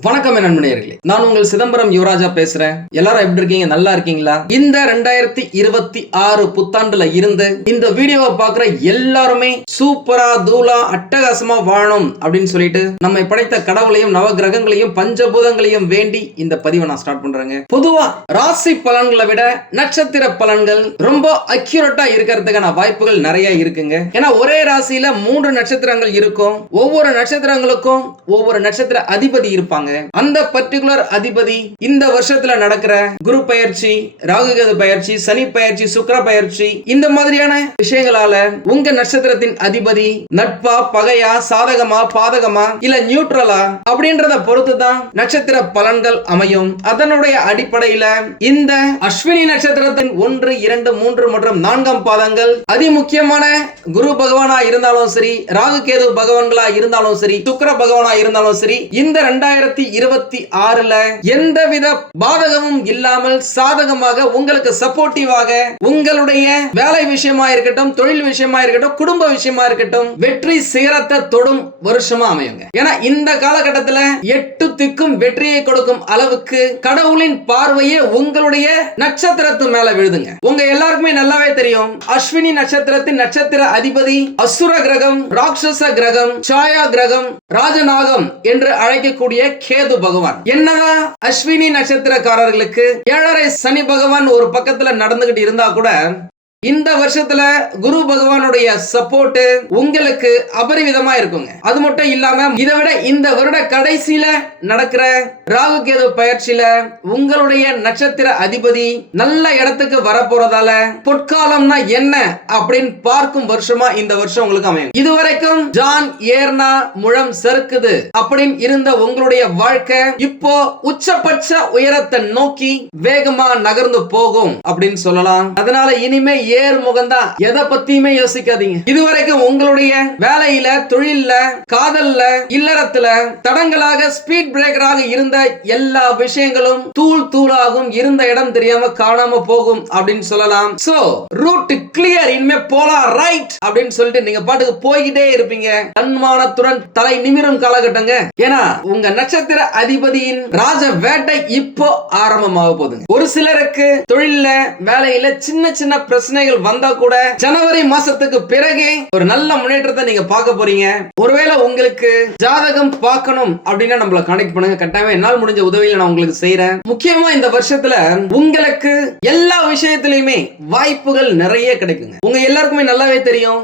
வணக்கம் நண்பனியர்களே. நண்பனேர்களே நான் உங்கள் சிதம்பரம் யுவராஜா பேசுறேன். எல்லாரும் எப்படி இருக்கீங்க? நல்லா இருக்கீங்களா? இந்த ரெண்டாயிரத்தி இருபத்தி ஆறு புத்தாண்டுல இருந்து இந்த வீடியோவை பார்க்குற எல்லாருமே சூப்பரா தூளா அட்டகாசமா வாழணும் அப்படின்னு சொல்லிட்டு நம்மை படைத்த கடவுளையும் நவ கிரகங்களையும் பஞ்சபூதங்களையும் வேண்டி இந்த பதிவை நான் ஸ்டார்ட் பண்றேங்க. பொதுவா ராசி பலன்களை விட நட்சத்திர பலன்கள் ரொம்ப அக்யூரட்டா இருக்கிறதுக்கான வாய்ப்புகள் நிறைய இருக்குங்க. ஏன்னா ஒரே ராசியில மூன்று நட்சத்திரங்கள் இருக்கும். ஒவ்வொரு நட்சத்திரங்களுக்கும் ஒவ்வொரு நட்சத்திர அதிபதி இருப்பாங்க. அந்த பர்டிகுலர் அதிபதி இந்த வருஷத்துல நடக்கிற குரு பயிற்சி ராகுகது பயிற்சி சனி பயிற்சி சுக்கர பயிற்சி இந்த மாதிரியான விஷயங்களால உங்க நட்சத்திரத்தின் அதிபதி நட்பா பகையா சாதகமா பாதகமா இல்ல நியூட்ரலா அப்படின்றத பொறுத்து தான் நட்சத்திர பலன்கள் அமையும். அதனுடைய அடிப்படையில இந்த அஸ்வினி நட்சத்திரத்தின் ஒன்று இரண்டு மூன்று மற்றும் நான்காம் பாதங்கள் அதிமுக்கியமான குரு பகவானா இருந்தாலும் சரி ராகு கேது பகவான்களா இருந்தாலும் சரி சுக்கர பகவானா இருந்தாலும் சரி இந்த ரெண்டாயிரத்தி இருபத்தி ஆறுல எந்தவித பாதகமும் இல்லாமல் சாதகமாக உங்களுக்கு சப்போர்ட்டிவாக உங்களுடைய வேலை விஷயமா இருக்கட்டும் தொழில் விஷயமா இருக்கட்டும் குடும்ப விஷயமா இருக்கட்டும் வெற்றி சிகரத்தை தொடும் வருஷமா அமையுங்க. ஏன்னா இந்த காலகட்டத்துல எட்டு திக்கும் வெற்றியை கொடுக்கும் அளவுக்கு கடவுளின் பார்வையே உங்களுடைய நட்சத்திரத்து மேல விழுதுங்க. உங்க எல்லாருக்குமே நல்லாவே தெரியும். அஸ்வினி நட்சத்திரத்தின் நட்சத்திர அதிபதி அசுர கிரகம் ராட்சச கிரகம் சாயா கிரகம் ராஜநாகம் என்று அழைக்கக்கூடிய கேது பகவான். என்னதான் அஸ்வினி நட்சத்திரக்காரர்களுக்கு ஏழரை சனி பகவான் ஒரு பக்கத்துல நடந்துகிட்டு இருந்தா கூட இந்த வருஷத்துல குரு பகவானுடைய சப்போர்ட் உங்களுக்கு அபரிவிதமா இருக்குங்க. அது மட்டும் இல்லாம இதை விட இந்த வருட கடைசியில நடக்கிற ராகு கேது பயிற்சியில உங்களுடைய நட்சத்திர அதிபதி நல்ல இடத்துக்கு வரப்போறதால பொற்காலம்னா என்ன அப்படின்னு பார்க்கும் வருஷமா இந்த வருஷம் உங்களுக்கு அமையும். இதுவரைக்கும் ஜான் ஏர்னா முழம் செருக்குது அப்படின்னு இருந்த உங்களுடைய வாழ்க்கை இப்போ உச்சபட்ச உயரத்தை நோக்கி வேகமா நகர்ந்து போகும் அப்படின்னு சொல்லலாம். அதனால இனிமே ஏர் முகம்தான் எதை பத்தியுமே யோசிக்காதீங்க. இதுவரைக்கும் உங்களுடைய வேலையில தொழில்ல காதல்ல இல்லறத்துல தடங்களாக ஸ்பீட் பிரேக்கராக இருந்த எல்லா விஷயங்களும் தூள் தூளாகும் இருந்த இடம் தெரியாம காணாம போகும் அப்படின்னு சொல்லலாம். சோ ரூட் கிளியர் இனிமே போலாம் ரைட் அப்படின்னு சொல்லிட்டு நீங்க பாட்டுக்கு போய்கிட்டே இருப்பீங்க. தன்மானத்துடன் தலை நிமிரும் காலகட்டங்க. ஏன்னா உங்க நட்சத்திர அதிபதியின் ராஜ வேட்டை இப்போ ஆரம்பமாக போகுதுங்க. ஒரு சிலருக்கு தொழில வேலையில சின்ன சின்ன பிரச்சனை பிரச்சனைகள் வந்தா கூட ஜனவரி மாசத்துக்கு பிறகே ஒரு நல்ல முன்னேற்றத்தை நீங்க பார்க்க போறீங்க. ஒருவேளை உங்களுக்கு ஜாதகம் பார்க்கணும் அப்படின்னா நம்மள கனெக்ட் பண்ணுங்க. கட்டாயமா என்னால் முடிஞ்ச உதவியில நான் உங்களுக்கு செய்யறேன் முக்கியமா இந்த வருஷத்துல உங்களுக்கு எல்லா விஷயத்திலயுமே வாய்ப்புகள் நிறைய கிடைக்குங்க. உங்க எல்லாருக்குமே நல்லாவே தெரியும்.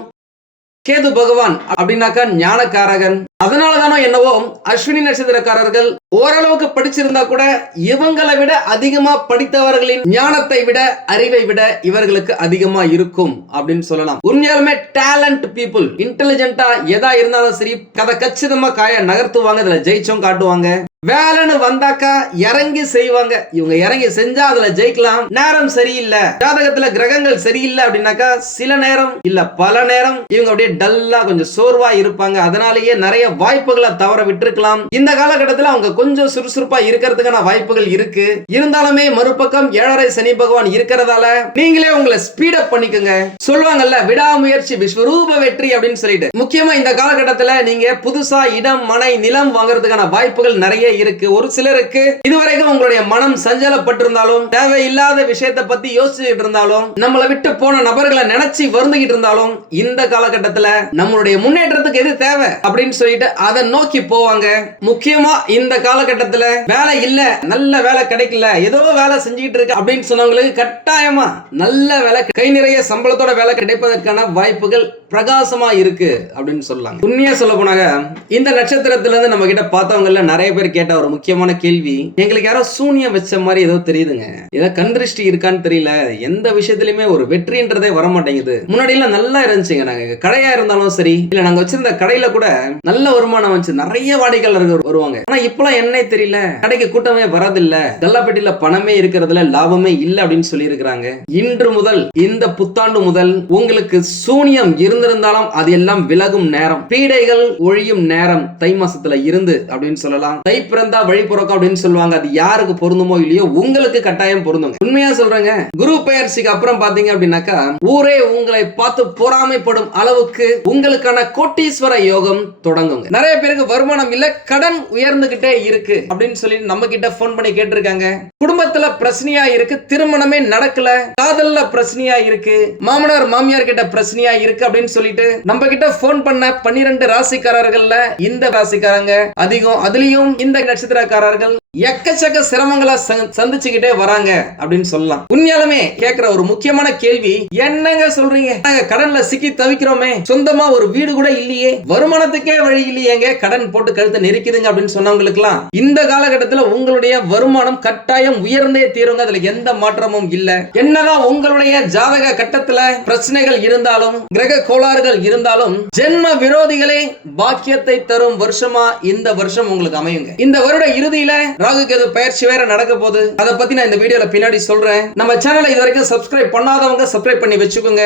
கேது பகவான் அப்படின்னாக்கா ஞானக்காரகன் அதனாலதானோ என்னவோ அஸ்வினி நட்சத்திரக்காரர்கள் ஓரளவுக்கு படிச்சிருந்தா கூட இவங்களை விட அதிகமா படித்தவர்களின் ஞானத்தை விட அறிவை விட இவர்களுக்கு அதிகமா இருக்கும் அப்படின்னு சொல்லலாம். உண்மையாலுமே டேலண்ட் பீப்புள் இன்டெலிஜென்ட்டா எதா இருந்தாலும் சரி கதை கச்சிதமா காய நகர்த்துவாங்க இதுல ஜெயிச்சும் காட்டுவாங்க. வேலைன்னு வந்தாக்கா இறங்கி செய்வாங்க. இவங்க இறங்கி செஞ்சா அதுல ஜெயிக்கலாம். நேரம் சரியில்லை. ஜாதகத்துல கிரகங்கள் சரியில்லை அப்படின்னாக்கா சில நேரம் இல்ல பல நேரம் இவங்க அப்படியே டல்லா கொஞ்சம் சோர்வா இருப்பாங்க. அதனாலேயே நிறைய வாய்ப்புகளை தவற விட்டுருக்கலாம். இந்த காலகட்டத்தில் அவங்க கொஞ்சம் சுறுசுறுப்பா இருக்கிறதுக்கான வாய்ப்புகள் இருக்கு. இருந்தாலுமே மறுபக்கம் ஏழரை சனி பகவான் இருக்கிறதால நீங்களே உங்களை ஸ்பீடப் பண்ணிக்கோங்க. சொல்லுவாங்கல்ல விடாமுயற்சி விஸ்வரூப வெற்றி அப்படின்னு சொல்லிட்டு. முக்கியமா இந்த காலகட்டத்தில் நீங்க புதுசா இடம் மனை நிலம் வாங்குறதுக்கான வாய்ப்புகள் நிறைய இருக்கு. ஒரு சிலருக்கு இதுவரைக்கும் உங்களுடைய மனம் சஞ்சலப்பட்டிருந்தாலும் தேவையில்லாத விஷயத்தை பத்தி யோசிச்சுட்டு இருந்தாலும் நம்மளை விட்டு போன நபர்களை நினைச்சு வருந்துகிட்டு இருந்தாலும் இந்த காலகட்டத்தில் நம்மளுடைய முன்னேற்றத்துக்கு எது தேவை அப்படின்னு சொல்லிட்டு அதை நோக்கி போவாங்க. முக்கியமா இந்த காலகட்டத்துல வேலை இல்ல நல்ல வேலை கிடைக்கல ஏதோ வேலை செஞ்சுக்கிட்டு இருக்கு அப்படின்னு சொன்னவங்களுக்கு கட்டாயமா நல்ல வேலை கை நிறைய சம்பளத்தோட வேலை கிடைப்பதற்கான வாய்ப்புகள் பிரகாசமா இருக்கு அப்படின்னு சொல்லலாம் உண்மையா சொல்ல போனாங்க இந்த நட்சத்திரத்துல இருந்து நம்ம கிட்ட பார்த்தவங்கல நிறைய பேர் கேட்ட ஒரு முக்கியமான கேள்வி எங்களுக்கு யாரோ சூனியம் வச்ச மாதிரி ஏதோ தெரியுதுங்க. ஏதோ கண்திருஷ்டி இருக்கான்னு தெரியல எந்த விஷயத்திலுமே ஒரு வெற்றின்றதே வர மாட்டேங்குது முன்னாடி எல்லாம் நல்லா இருந்துச்சுங்க நாங்க கடையா இருந்தாலும் சரி இல்ல நாங்க வச்சிருந்த கடையில கூட நல்ல வருமானம் வந்துச்சு நிறைய வாடிக்கையாளர்கள் வருவாங்க. ஆனா இப்பெல்லாம் என்னே தெரியல. கடைக்கு கூட்டமே வரதில்ல. கல்லாப்பேட்டில பணமே இருக்கிறதுல லாபமே இல்ல அப்படின்னு சொல்லி இருக்கிறாங்க இன்று முதல் இந்த புத்தாண்டு முதல் உங்களுக்கு சூனியம் இருந்திருந்தாலும் அது எல்லாம் விலகும் நேரம். பீடைகள் ஒழியும் நேரம் தை மாசத்துல இருந்து அப்படின்னு சொல்லலாம். தை பிறந்தா வழி பிறக்கும் அப்படின்னு சொல்லுவாங்க. அது யாருக்கு பொருந்துமோ இல்லையோ உங்களுக்கு கட்டாயம் பொருந்துங்க. உண்மையா சொல்றேங்க. குரு பயிற்சிக்கு அப்புறம் பாத்தீங்க அப்படின்னாக்கா ஊரே உங்களை பார்த்து பொறாமைப்படும் அளவுக்கு உங்களுக்கான கோட்டீஸ்வர யோகம் தொடங்கும். இல்லாதவங்க நிறைய பேருக்கு வருமானம் இல்ல கடன் உயர்ந்துகிட்டே இருக்கு அப்படின்னு சொல்லி நம்ம கிட்ட போன் பண்ணி கேட்டிருக்காங்க. குடும்பத்துல பிரச்சனையா இருக்கு திருமணமே நடக்கல காதல்ல பிரச்சனையா இருக்கு மாமனார் மாமியார் கிட்ட பிரச்சனையா இருக்கு அப்படின்னு சொல்லிட்டு நம்ம கிட்ட போன் பண்ண பன்னிரண்டு ராசிக்காரர்கள்ல இந்த ராசிக்காரங்க அதிகம் அதுலயும் இந்த நட்சத்திரக்காரர்கள் எக்கச்சக்க சிரமங்களை சந்திச்சுக்கிட்டே வராங்க அப்படின்னு சொல்லலாம். உண்மையாலுமே கேக்குற ஒரு முக்கியமான கேள்வி என்னங்க சொல்றீங்க? நாங்க கடன்ல சிக்கி தவிக்கிறோமே சொந்தமா ஒரு வீடு கூட இல்லையே வருமானத்துக்கே வழி இல்லையேங்க கடன் போட்டு கழுத்தை நெரிக்குதுங்க அப்படின்னு சொன்னவங்களுக்குலாம் இந்த காலகட்டத்துல உங்களுடைய வருமானம் கட்டாயம் உயர்ந்தே தீருங்க. அதுல எந்த மாற்றமும் இல்ல. என்னதான் உங்களுடைய ஜாதக கட்டத்துல பிரச்சனைகள் இருந்தாலும் கிரக கோளாறுகள் இருந்தாலும் ஜென்ம விரோதிகளே பாக்கியத்தை தரும் வருஷமா இந்த வருஷம் உங்களுக்கு அமையுங்க. இந்த வருட இறுதியில ராகு கேது பயிற்சி வேற நடக்க போகுது. அதை பத்தி நான் இந்த வீடியோல பின்னாடி சொல்றேன். நம்ம சேனலை இது வரைக்கும் சப்ஸ்கிரைப் பண்ணாதவங்க சப்ஸ்கிரைப் பண்ணி வச்சுக்கோங்க.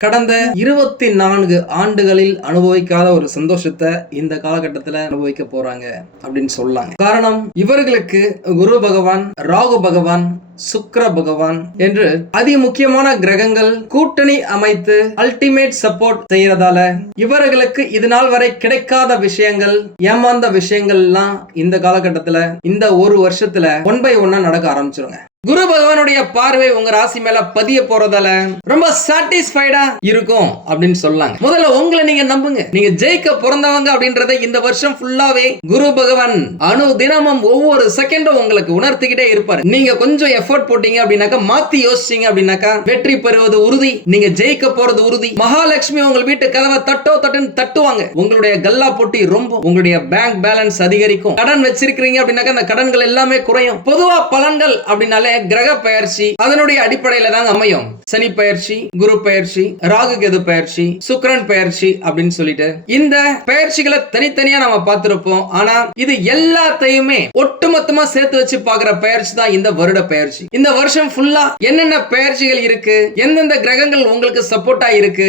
கடந்த இருபத்தி நான்கு ஆண்டுகளில் அனுபவிக்காத ஒரு சந்தோஷத்தை இந்த காலகட்டத்தில் அனுபவிக்க போறாங்க அப்படின்னு சொல்லலாங்க காரணம் இவர்களுக்கு குரு பகவான் ராகு பகவான் சுக்ர பகவான் என்று அதி முக்கியமான கிரகங்கள் கூட்டணி அமைத்து அல்டிமேட் சப்போர்ட் செய்யறதால இவர்களுக்கு இது நாள் வரை கிடைக்காத விஷயங்கள் ஏமாந்த விஷயங்கள்லாம் இந்த காலகட்டத்துல இந்த ஒரு வருஷத்துல ஒன் பை ஒன்னா நடக்க ஆரம்பிச்சிருங்க. குரு பகவானுடைய பார்வை உங்க ராசி மேல பதிய போறதால ரொம்ப சாட்டிஸ்ஃபைடா இருக்கும் அப்படின்னு சொல்லாங்க. முதல்ல உங்களை நீங்க நம்புங்க. நீங்க ஜெயிக்க பிறந்தவங்க அப்படின்றத இந்த வருஷம் ஃபுல்லாவே குரு பகவான் அணு தினமும் ஒவ்வொரு செகண்டும் உங்களுக்கு உணர்த்திக்கிட்டே இருப்பாரு. நீங்க கொஞ்சம் எஃபோர்ட் போட்டீங்க அப்படின்னாக்கா மாத்தி யோசிச்சீங்க அப்படின்னாக்கா வெற்றி பெறுவது உறுதி நீங்க ஜெயிக்க போறது உறுதி. மகாலட்சுமி உங்க வீட்டு கதவை தட்டோ தட்டுன்னு தட்டுவாங்க. உங்களுடைய கல்லா போட்டி ரொம்ப உங்களுடைய பேங்க் பேலன்ஸ் அதிகரிக்கும். கடன் வச்சிருக்கிறீங்க அப்படின்னாக்கா அந்த கடன்கள் எல்லாமே குறையும். பொதுவா பலன்கள் அப்படின்னாலே கிரக பயிற்சி அதனுடைய அடிப்படையில தான் அமையும். சனி பயிற்சி குரு பயிற்சி ராகு கேது பயிற்சி சுக்கரன் பயிற்சி அப்படின்னு சொல்லிட்டு இந்த பயிற்சிகளை தனித்தனியா நம்ம பார்த்திருப்போம். ஆனா இது எல்லாத்தையுமே ஒட்டுமொத்தமா சேர்த்து வச்சு பாக்குற பயிற்சி தான் இந்த வருட பயிற்சி. இந்த வருஷம் ஃபுல்லா என்னென்ன பயிற்சிகள் இருக்கு எந்தெந்த கிரகங்கள் உங்களுக்கு சப்போர்ட்டா இருக்கு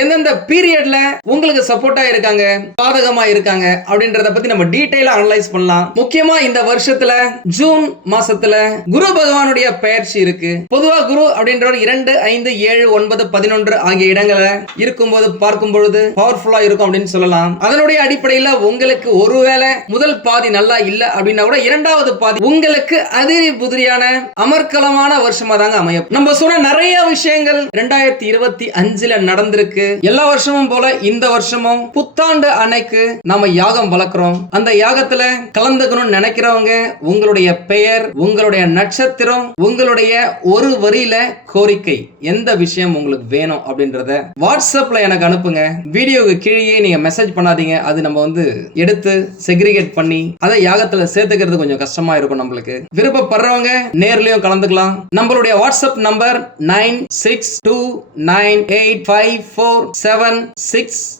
எந்தெந்த பீரியட்ல உங்களுக்கு சப்போர்ட்டா இருக்காங்க பாதகமா இருக்காங்க அப்படின்றத பத்தி நம்ம டீடைலா அனலைஸ் பண்ணலாம். முக்கியமா இந்த வருஷத்துல ஜூன் மாசத்துல குரு பகவானுடைய பயிற்சி இருக்கு. பொதுவா குரு அப்படின்றவர் இரண்டு ஐந்து ஏழு ஒன்பது பதினொன்று ஆகிய இடங்களை இருக்கும்போது பார்க்கும் பொழுது பவர்ஃபுல்லா இருக்கும் அப்படின்னு சொல்லலாம். அதனுடைய அடிப்படையில உங்களுக்கு ஒருவேளை முதல் பாதி நல்லா இல்ல அப்படின்னா கூட இரண்டாவது பாதி உங்களுக்கு அதிரி புதிரியான அமர்க்கலமான வருஷமா தாங்க அமையும். நம்ம சொன்ன நிறைய விஷயங்கள் ரெண்டாயிரத்தி இருபத்தி அஞ்சுல நடந்திருக்கு. எல்லா வருஷமும் போல இந்த வருஷமும் புத்தாண்டு அன்னைக்கு நாம யாகம் வளர்க்கிறோம். அந்த யாகத்துல கலந்துக்கணும்னு நினைக்கிறவங்க உங்களுடைய பெயர் உங்களுடைய நட்சத்திரம் உங்களுடைய ஒரு வரியில கோரிக்கை. எந்த விஷயம் உங்களுக்கு வேணும் அப்படின்றத வாட்ஸ்அப்ல எனக்கு அனுப்புங்க. வீடியோவுக்கு கீழே நீங்க மெசேஜ் பண்ணாதீங்க. அது நம்ம வந்து எடுத்து செக்ரிகேட் பண்ணி அதை யாகத்துல சேர்த்துக்கிறது கொஞ்சம் கஷ்டமா இருக்கும் நம்மளுக்கு. விருப்பப்படுறவங்க நேர்லயும் கலந்துக்கலாம். நம்மளுடைய WhatsApp number nine six two nine eight five four seven six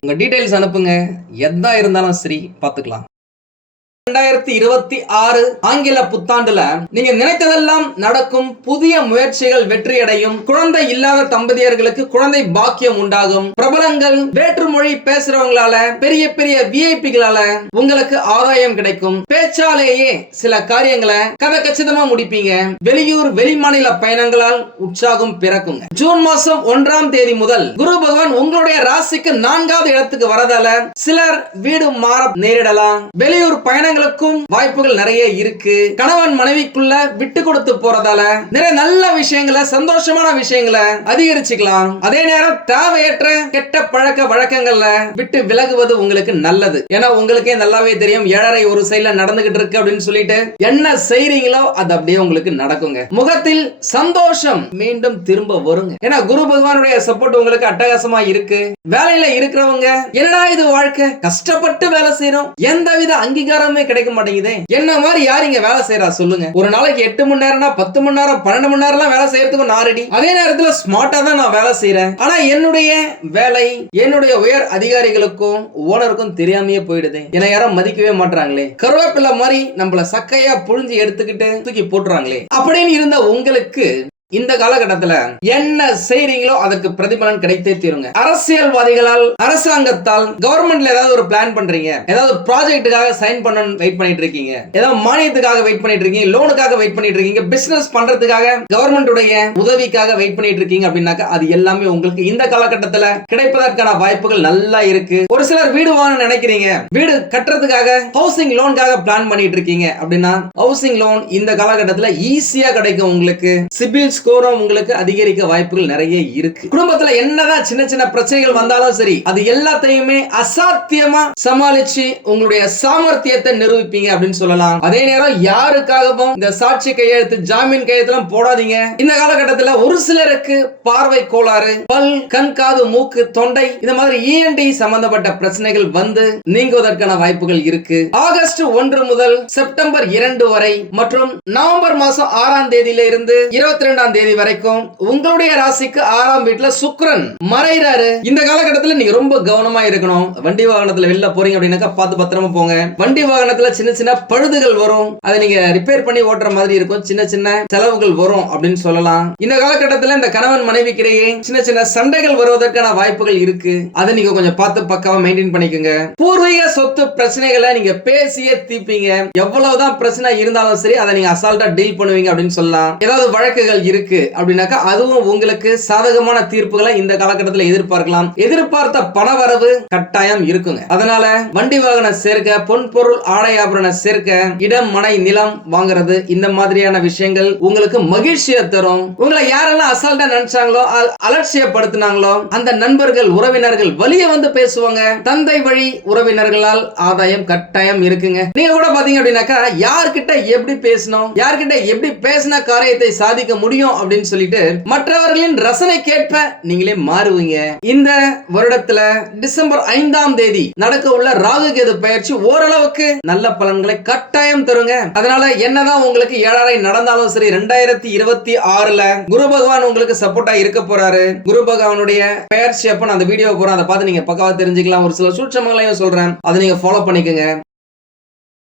உங்கள் டீடைல்ஸ் அனுப்புங்க. எதா இருந்தாலும் சரி பார்த்துக்கலாம் ரெண்டாயிரத்தி இருபத்தி ஆறு ஆங்கில புத்தாண்டுல நீங்க நினைத்ததெல்லாம் நடக்கும் புதிய முயற்சிகள் வெற்றியடையும். குழந்தை இல்லாத தம்பதியர்களுக்கு குழந்தை பாக்கியம் உண்டாகும். பிரபலங்கள் வேற்று மொழி பேசுறவங்களால பெரிய பெரிய விஐபிகளால உங்களுக்கு ஆதாயம் கிடைக்கும். பேச்சாலேயே சில காரியங்களை கதை கச்சிதமா முடிப்பீங்க. வெளியூர் வெளிமாநில பயணங்களால் உற்சாகம் பிறக்குங்க. ஜூன் மாசம் ஒன்றாம் தேதி முதல் குரு பகவான் உங்களுடைய ராசிக்கு நான்காவது இடத்துக்கு வரதால சிலர் வீடு மாற நேரிடலாம். வெளியூர் பயணங்களுக்கும் வாய்ப்புகள் நிறைய இருக்கு. கணவன் மனைவிக்குள்ள விட்டு கொடுத்து போறதால நிறைய நல்ல விஷயங்களை சந்தோஷமான விஷயங்களை அதிகரிச்சுக்கலாம். அதே நேரம் தேவையற்ற கெட்ட பழக்க வழக்கங்கள்ல விட்டு விலகுவது உங்களுக்கு நல்லது. ஏன்னா உங்களுக்கே நல்லாவே தெரியும் ஏழரை ஒரு சைடுல நடந்துகிட்டு இருக்கு அப்படின்னு சொல்லிட்டு என்ன செய்றீங்களோ அது அப்படியே உங்களுக்கு நடக்குங்க. முகத்தில் சந்தோஷம் மீண்டும் திரும்ப வருங்க. ஏன்னா குரு பகவானுடைய சப்போர்ட் உங்களுக்கு அட்டகாசமா இருக்கு. வேலையில இருக்கிறவங்க என்னடா இது வாழ்க்கை? கஷ்டப்பட்டு வேலை செய்யறோம் எந்தவித அங்கீகாரமே எதுவுமே கிடைக்க மாட்டேங்குதே. என்ன மாதிரி யார் இங்க வேலை செய்யறா சொல்லுங்க. ஒரு நாளைக்கு எட்டு மணி நேரம்னா பத்து மணி நேரம் பன்னெண்டு மணி நேரம்லாம் வேலை செய்யறதுக்கு நான் ரெடி அதே நேரத்துல ஸ்மார்ட்டா தான் நான் வேலை செய்யறேன் ஆனா என்னுடைய வேலை என்னுடைய உயர் அதிகாரிகளுக்கும் ஓனருக்கும் தெரியாமையே போயிடுது. என்னை யாரும் மதிக்கவே மாட்றாங்களே. கருவேப்பிள்ளை மாதிரி நம்மள சக்கையா புழிஞ்சு எடுத்துக்கிட்டு தூக்கி போட்டுறாங்களே. அப்படின்னு இருந்த உங்களுக்கு இந்த காலகட்டத்துல என்ன செய்றீங்களோ அதற்கு பிரதிபலன் கிடைத்தே தீருங்க. அரசியல்வாதிகளால் அரசாங்கத்தால் கவர்மெண்ட்ல ஏதாவது ஒரு பிளான் பண்றீங்க. ஏதாவது ப்ராஜெக்ட்டுக்காக சைன் பண்ணணும் வெயிட் பண்ணிட்டு இருக்கீங்க. ஏதாவது மானியத்துக்காக வெயிட் பண்ணிட்டு இருக்கீங்க. லோனுக்காக வெயிட் பண்ணிட்டு இருக்கீங்க. பிசினஸ் பண்றதுக்காக கவர்மெண்டுடைய உதவிக்காக வெயிட் பண்ணிட்டு இருக்கீங்க அப்படின்னாக்கா அது எல்லாமே உங்களுக்கு இந்த காலகட்டத்துல கிடைப்பதற்கான வாய்ப்புகள் நல்லா இருக்கு. ஒரு சிலர் வீடு வாங்க நினைக்கிறீங்க. வீடு கட்டுறதுக்காக ஹவுசிங் லோனுக்காக பிளான் பண்ணிட்டு இருக்கீங்க அப்படின்னா ஹவுசிங் லோன் இந்த காலகட்டத்துல ஈஸியா கிடைக்கும் உங்களுக்கு. சிபில் ஸ்கோரும் உங்களுக்கு அதிகரிக்க வாய்ப்புகள் நிறைய இருக்கு. குடும்பத்துல என்னதான் சின்ன சின்ன பிரச்சனைகள் வந்தாலும் சரி அது எல்லாத்தையுமே அசாத்தியமா சமாளிச்சு உங்களுடைய சாமர்த்தியத்தை நிரூபிப்பீங்க அப்படின்னு சொல்லலாம். அதே நேரம் யாருக்காகவும் இந்த சாட்சி கையெழுத்து ஜாமீன் கையெழுத்துலாம் போடாதீங்க. இந்த காலகட்டத்துல ஒரு சிலருக்கு பார்வை கோளாறு பல் கண் காது மூக்கு தொண்டை இந்த மாதிரி இஎன்டி சம்பந்தப்பட்ட பிரச்சனைகள் வந்து நீங்குவதற்கான வாய்ப்புகள் இருக்கு. ஆகஸ்ட் ஒன்று முதல் செப்டம்பர் இரண்டு வரை மற்றும் நவம்பர் மாசம் ஆறாம் தேதியில இருந்து இருபத்தி ரெண்டாம் தேதி வரைக்கும் உங்களுடைய ராசிக்கு ஆறாம் வீட்டுல சுக்கிரன் மறைறாரு இந்த காலகட்டத்துல நீங்க ரொம்ப கவனமா இருக்கணும். வண்டி வாகனத்துல வெளில போறீங்க அப்படின்னாக்கா பார்த்து பத்திரமா போங்க. வண்டி வாகனத்துல சின்ன சின்ன பழுதுகள் வரும். அதை நீங்க ரிப்பேர் பண்ணி ஓட்டுற மாதிரி இருக்கும். சின்ன சின்ன செலவுகள் வரும் அப்படின்னு சொல்லலாம். இந்த காலகட்டத்துல இந்த கணவன் மனைவிக்கிடையே சின்ன சின்ன சண்டைகள் வருவதற்கான வாய்ப்புகள் இருக்கு. அதை நீங்க கொஞ்சம் பார்த்து பக்காவா மெயின்டைன் பண்ணிக்கோங்க. பூர்வீக சொத்து பிரச்சனைகளை நீங்க பேசியே தீப்பீங்க எவ்வளவுதான் பிரச்சனை இருந்தாலும் சரி அதை நீங்க அசால்ட்டா டீல் பண்ணுவீங்க அப்படின்னு சொல்லலாம். ஏதாவது வழக்குகள் இருக்கு. அப்படின்னாக்கா அதுவும் உங்களுக்கு சாதகமான தீர்ப்புகளை இந்த காலகட்டத்தில் எதிர்பார்க்கலாம். எதிர்பார்த்த பணவரவு கட்டாயம் இருக்குங்க. அதனால வண்டி வாகன சேர்க்க பொன் பொருள் ஆடை ஆபரண சேர்க்க இடம் மனை நிலம் வாங்குறது இந்த மாதிரியான விஷயங்கள் உங்களுக்கு மகிழ்ச்சியை தரும். உங்களை யாரெல்லாம் அசால்ட்டா நினைச்சாங்களோ அலட்சியப்படுத்தினாங்களோ அந்த நண்பர்கள் உறவினர்கள் வழிய வந்து பேசுவாங்க. தந்தை வழி உறவினர்களால் ஆதாயம் கட்டாயம் இருக்குங்க. நீங்க கூட பாத்தீங்க அப்படின்னாக்கா யார்கிட்ட எப்படி பேசணும் யார்கிட்ட எப்படி பேசின காரியத்தை சாதிக்க முடியும் அப்படின்னு சொல்லிட்டு மற்றவர்களின் ரசனை கேட்ப நீங்களே மாறுவீங்க. இந்த வருடத்துல டிசம்பர் ஐந்தாம் தேதி நடக்க உள்ள ராகு கேது பயிற்சி ஓரளவுக்கு நல்ல பலன்களை கட்டாயம் தருங்க. அதனால என்னதான் உங்களுக்கு ஏழரை நடந்தாலும் சரி ரெண்டாயிரத்தி இருபத்தி ஆறுல குரு பகவான் உங்களுக்கு சப்போர்ட்டா இருக்க போறாரு. குரு பகவானுடைய பயிற்சி அப்ப நான் அந்த வீடியோ போறேன் அதை பார்த்து நீங்க பக்கவா தெரிஞ்சுக்கலாம். ஒரு சில சூட்சமங்களையும் சொல்றேன். அதை நீங்க ஃபாலோ பண்ணிக்கோங்க.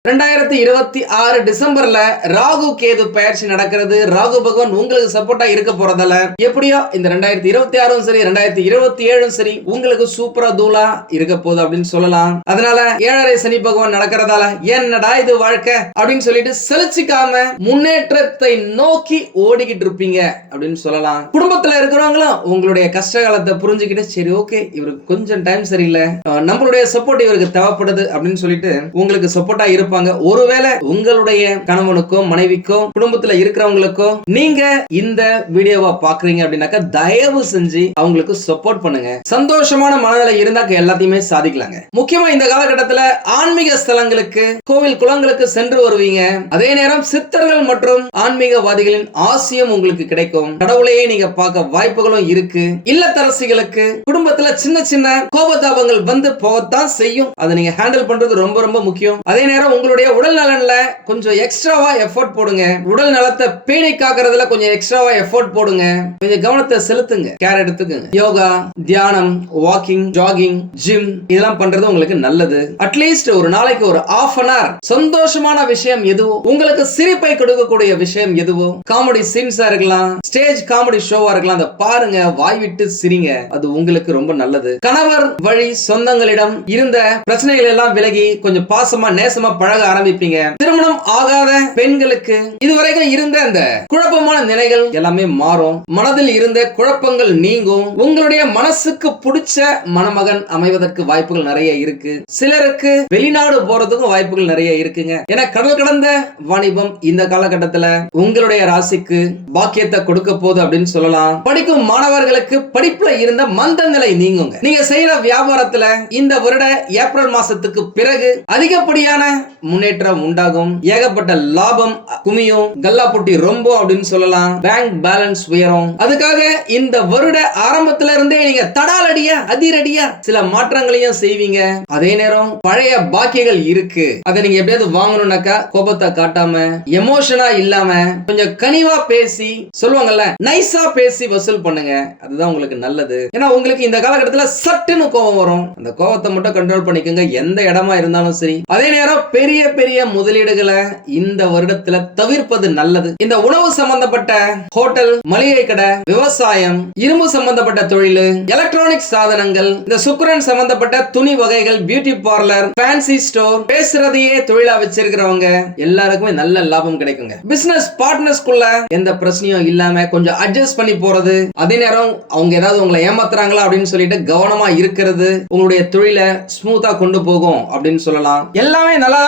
ரெண்டாயிரத்தி இருபத்தி ஆறு டிசம்பர்ல ராகு கேது பயிற்சி நடக்கிறது. ராகு பகவான் உங்களுக்கு சப்போர்ட்டா இருக்க போறதால எப்படியோ இந்த ரெண்டாயிரத்தி இருபத்தி ஆறும் சரி ரெண்டாயிரத்தி இருபத்தி ஏழும் சரி உங்களுக்கு சூப்பரா தூளா இருக்க போகுது அப்படின்னு சொல்லலாம். அதனால ஏழரை சனி பகவான் நடக்கிறதால என்னடா இது வாழ்க்கை அப்படின்னு சொல்லிட்டு செலுச்சிக்காம முன்னேற்றத்தை நோக்கி ஓடிக்கிட்டு இருப்பீங்க அப்படின்னு சொல்லலாம். குடும்பத்துல இருக்கிறவங்களும் உங்களுடைய கஷ்ட காலத்தை புரிஞ்சுக்கிட்டு சரி ஓகே இவருக்கு கொஞ்சம் டைம் சரியில்லை. நம்மளுடைய சப்போர்ட் இவருக்கு தேவைப்படுது அப்படின்னு சொல்லிட்டு உங்களுக்கு சப்போர்ட்டா இருப்பாங்க ஒருவேளை உங்களுடைய கணவனுக்கோ மனைவிக்கோ குடும்பத்துல இருக்கிறவங்களுக்கோ நீங்க இந்த வீடியோவை பாக்குறீங்க அப்படின்னாக்கா தயவு செஞ்சு அவங்களுக்கு சப்போர்ட் பண்ணுங்க. சந்தோஷமான மனநிலை இருந்தாக்க எல்லாத்தையுமே சாதிக்கலாங்க. முக்கியமா இந்த காலகட்டத்துல ஆன்மீக ஸ்தலங்களுக்கு கோவில் குளங்களுக்கு சென்று வருவீங்க. அதே நேரம் சித்தர்கள் மற்றும் ஆன்மீகவாதிகளின் ஆசியம் உங்களுக்கு கிடைக்கும். கடவுளையே நீங்க பார்க்க வாய்ப்புகளும் இருக்கு. இல்லத்தரசிகளுக்கு குடும்பத்துல சின்ன சின்ன கோபதாபங்கள் வந்து போகத்தான் செய்யும். அதை நீங்க ஹேண்டில் பண்றது ரொம்ப ரொம்ப முக்கியம். அதே நேரம் உங்களுடைய உடல் நலன்ல கொஞ்சம் எக்ஸ்ட்ராவா எஃபோர்ட் போடுங்க. உடல் நலத்தை பேணி காக்கிறதுல கொஞ்சம் எக்ஸ்ட்ராவா எஃபோர்ட் போடுங்க. கொஞ்சம் கவனத்தை செலுத்துங்க. கேர் எடுத்துக்கங்க. யோகா தியானம் வாக்கிங் ஜாகிங் ஜிம் இதெல்லாம் பண்றது உங்களுக்கு நல்லது. அட்லீஸ்ட் ஒரு நாளைக்கு ஒரு ஆஃப் அன் hour சந்தோஷமான விஷயம் எதுவோ உங்களுக்கு சிரிப்பை கொடுக்கக்கூடிய விஷயம் எதுவோ காமெடி சீன்ஸா இருக்கலாம் ஸ்டேஜ் காமெடி ஷோவா இருக்கலாம் அதை பாருங்க வாய் விட்டு சிரிங்க. அது உங்களுக்கு ரொம்ப நல்லது. கணவர் வழி சொந்தங்களிடம் இருந்த பிரச்சனைகள் எல்லாம் விலகி கொஞ்சம் பாசமா நேசமா பழக ஆரம்பிப்பீங்க. திருமணம் ஆகாத பெண்களுக்கு இதுவரைக்கும் இருந்த அந்த குழப்பமான நிலைகள் எல்லாமே மாறும். மனதில் இருந்த குழப்பங்கள் நீங்கும். உங்களுடைய மனசுக்கு பிடிச்ச மணமகன் அமைவதற்கு வாய்ப்புகள் நிறைய இருக்கு. சிலருக்கு வெளிநாடு போறதுக்கும் வாய்ப்புகள் நிறைய இருக்குங்க. ஏன்னா கடல் கடந்த வாணிபம் இந்த காலகட்டத்துல உங்களுடைய ராசிக்கு பாக்கியத்தை கொடுக்க போகுது அப்படின்னு சொல்லலாம். படிக்கும் மாணவர்களுக்கு படிப்புல இருந்த மந்த நிலை நீங்குங்க. நீங்க செய்யற வியாபாரத்துல இந்த வருட ஏப்ரல் மாசத்துக்கு பிறகு அதிகப்படியான முன்னேற்றம் உண்டாகும். ஏகப்பட்ட லாபம் குமியும் கல்லா பொட்டி ரொம்ப அப்படின்னு சொல்லலாம். பேங்க் பேலன்ஸ் உயரும். அதுக்காக இந்த வருட ஆரம்பத்துல இருந்தே நீங்க தடாலடியா அதிரடியா சில மாற்றங்களையும் செய்வீங்க. அதே நேரம் பழைய பாக்கியங்கள் இருக்கு. அதை நீங்க எப்படியாவது வாங்கணும்னாக்கா கோபத்தை காட்டாம எமோஷனா இல்லாம கொஞ்சம் கனிவா பேசி சொல்லுவாங்கல்ல நைஸா பேசி வசூல் பண்ணுங்க. அதுதான் உங்களுக்கு நல்லது. ஏன்னா உங்களுக்கு இந்த காலகட்டத்துல சட்டுன்னு கோபம் வரும். அந்த கோபத்தை மட்டும் கண்ட்ரோல் பண்ணிக்கோங்க. எந்த இடமா இருந்தாலும் சரி. அதே நேரம் பெரிய பெரிய முதலீடுகளை இந்த வருடத்துல தவிர்ப்பது நல்லது. இந்த உணவு சம்பந்தப்பட்ட ஹோட்டல் மளிகை கடை விவசாயம் இரும்பு சம்பந்தப்பட்ட தொழில் எலக்ட்ரானிக் சாதனங்கள் இந்த சுக்கரன் சம்பந்தப்பட்ட துணி வகைகள் பியூட்டி பார்லர் ஃபேன்சி ஸ்டோர் பேசுறதையே தொழிலா வச்சிருக்கிறவங்க எல்லாருக்குமே நல்ல லாபம் கிடைக்குங்க. பிசினஸ் பார்ட்னர்ஸ்குள்ள எந்த பிரச்சனையும் இல்லாம கொஞ்சம் அட்ஜஸ்ட் பண்ணி போறது அதே நேரம் அவங்க ஏதாவது உங்களை ஏமாத்துறாங்களா அப்படின்னு சொல்லிட்டு கவனமா இருக்கிறது உங்களுடைய தொழிலை ஸ்மூத்தா கொண்டு போகும் அப்படின்னு சொல்லலாம். எல்லாமே நல்லா